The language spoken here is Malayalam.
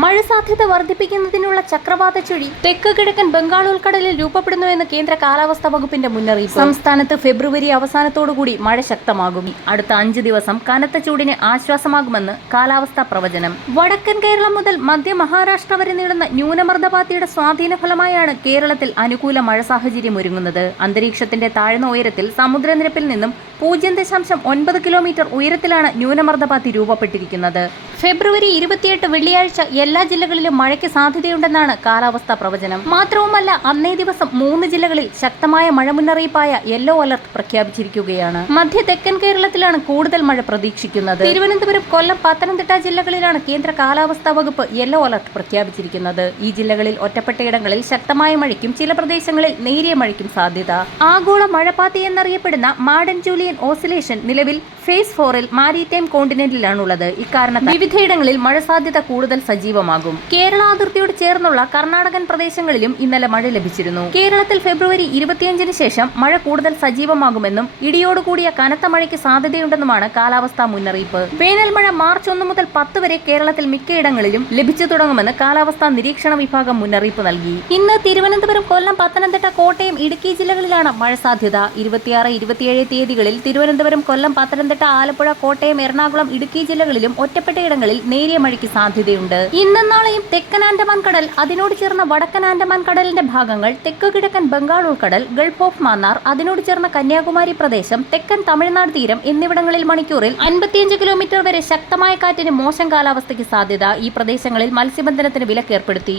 മഴ സാധ്യത വർദ്ധിപ്പിക്കുന്നതിനുള്ള ചക്രവാത ചുഴി തെക്ക് കിഴക്കൻ ബംഗാൾ ഉൾക്കടലിൽ രൂപപ്പെടുന്നുവെന്ന് കേന്ദ്ര കാലാവസ്ഥാ വകുപ്പിന്റെ മുന്നറിയിപ്പ്. സംസ്ഥാനത്ത് ഫെബ്രുവരി അവസാനത്തോടുകൂടി മഴ ശക്തമാകും. അടുത്ത അഞ്ച് ദിവസം കനത്ത ചൂടിന് ആശ്വാസമാകുമെന്ന് കാലാവസ്ഥാ പ്രവചനം. വടക്കൻ കേരളം മുതൽ മധ്യ മഹാരാഷ്ട്ര വരെ നീളുന്ന ന്യൂനമർദ്ദപാത്തിയുടെ സ്വാധീന ഫലമായാണ് കേരളത്തിൽ അനുകൂല മഴ സാഹചര്യം ഒരുങ്ങുന്നത് അന്തരീക്ഷത്തിന്റെ താഴ്ന്ന ഉയരത്തിൽ സമുദ്രനിരപ്പിൽ നിന്നും പൂജ്യം ദശാംശം ഒൻപത് കിലോമീറ്റർ ഉയരത്തിലാണ് ന്യൂനമർദ്ദപാത്തി രൂപപ്പെട്ടിരിക്കുന്നത്. ഫെബ്രുവരി ഇരുപത്തിയെട്ട് വെള്ളിയാഴ്ച എല്ലാ ജില്ലകളിലും മഴയ്ക്ക് സാധ്യതയുണ്ടെന്നാണ് കാലാവസ്ഥാ പ്രവചനം. മാത്രവുമല്ല അന്നേ ദിവസം മൂന്ന് ജില്ലകളിൽ ശക്തമായ മഴ മുന്നറിയിപ്പായ യെല്ലോ അലർട്ട് പ്രഖ്യാപിച്ചിരിക്കുകയാണ്. മധ്യ തെക്കൻ കേരളത്തിലാണ് കൂടുതൽ മഴ പ്രതീക്ഷിക്കുന്നത്. തിരുവനന്തപുരം കൊല്ലം പത്തനംതിട്ട ജില്ലകളിലാണ് കേന്ദ്ര കാലാവസ്ഥാ വകുപ്പ് യെല്ലോ അലർട്ട് പ്രഖ്യാപിച്ചിരിക്കുന്നത്. ഈ ജില്ലകളിൽ ഒറ്റപ്പെട്ടയിടങ്ങളിൽ ശക്തമായ മഴയ്ക്കും ചില പ്രദേശങ്ങളിൽ നേരിയ മഴയ്ക്കും സാധ്യത. ആഗോള മഴപ്പാത്തി എന്നറിയപ്പെടുന്ന മാഡൻ ജൂലിയൻ ഓസിലേഷൻ നിലവിൽ ഫേസ് ഫോറിൽ മാരിടൈം കോണ്ടിനെന്റിലാണുള്ളത്. ഇക്കാരണത്താൽ വിവിധയിടങ്ങളിൽ മഴ സാധ്യത കൂടുതൽ സജീവമാകും. കേരള അതിർത്തിയോട് ചേർന്നുള്ള കർണാടകൻ പ്രദേശങ്ങളിലും ഇന്നലെ മഴ ലഭിച്ചിരുന്നു. കേരളത്തിൽ ഫെബ്രുവരി ഇരുപത്തിയഞ്ചിന് ശേഷം മഴ കൂടുതൽ സജീവമാകുമെന്നും ഇടിയോടുകൂടിയ കനത്ത മഴയ്ക്ക് സാധ്യതയുണ്ടെന്നുമാണ് കാലാവസ്ഥാ മുന്നറിയിപ്പ്. വേനൽ മഴ മാർച്ച് ഒന്ന് മുതൽ പത്ത് വരെ കേരളത്തിൽ മിക്കയിടങ്ങളിലും ലഭിച്ചു തുടങ്ങുമെന്ന് കാലാവസ്ഥാ നിരീക്ഷണ വിഭാഗം മുന്നറിയിപ്പ് നൽകി. ഇന്ന് തിരുവനന്തപുരം കൊല്ലം പത്തനംതിട്ട കോട്ടയം ഇടുക്കി ജില്ലകളിലാണ് മഴ സാധ്യത. ഇരുപത്തിയാറ് ഇരുപത്തിയേഴ് തീയതികളിൽ തിരുവനന്തപുരം കൊല്ലം പത്തനംതിട്ട ആലപ്പുഴ കോട്ടയം എറണാകുളം ഇടുക്കി ജില്ലകളിലും ഒറ്റപ്പെട്ടയിടങ്ങളിൽ നേരിയ മഴയ്ക്ക് സാധ്യതയുണ്ട്. ഇന്നും നാളെയും തെക്കൻ ആൻഡമാൻ കടൽ അതിനോട് ചേർന്ന വടക്കൻ ആൻഡമാൻ കടലിന്റെ ഭാഗങ്ങൾ തെക്ക് കിഴക്കൻ ബംഗാൾ ഉൾക്കടൽ ഗൾഫ് ഓഫ് മാന്നാർ അതിനോട് ചേർന്ന കന്യാകുമാരി പ്രദേശം തെക്കൻ തമിഴ്നാട് തീരം എന്നിവിടങ്ങളിൽ മണിക്കൂറിൽ അൻപത്തിയഞ്ച് കിലോമീറ്റർ വരെ ശക്തമായ കാറ്റിന് മോശം കാലാവസ്ഥയ്ക്ക് സാധ്യത ഈ പ്രദേശങ്ങളിൽ മത്സ്യബന്ധനത്തിന് വിലക്കേർപ്പെടുത്തി.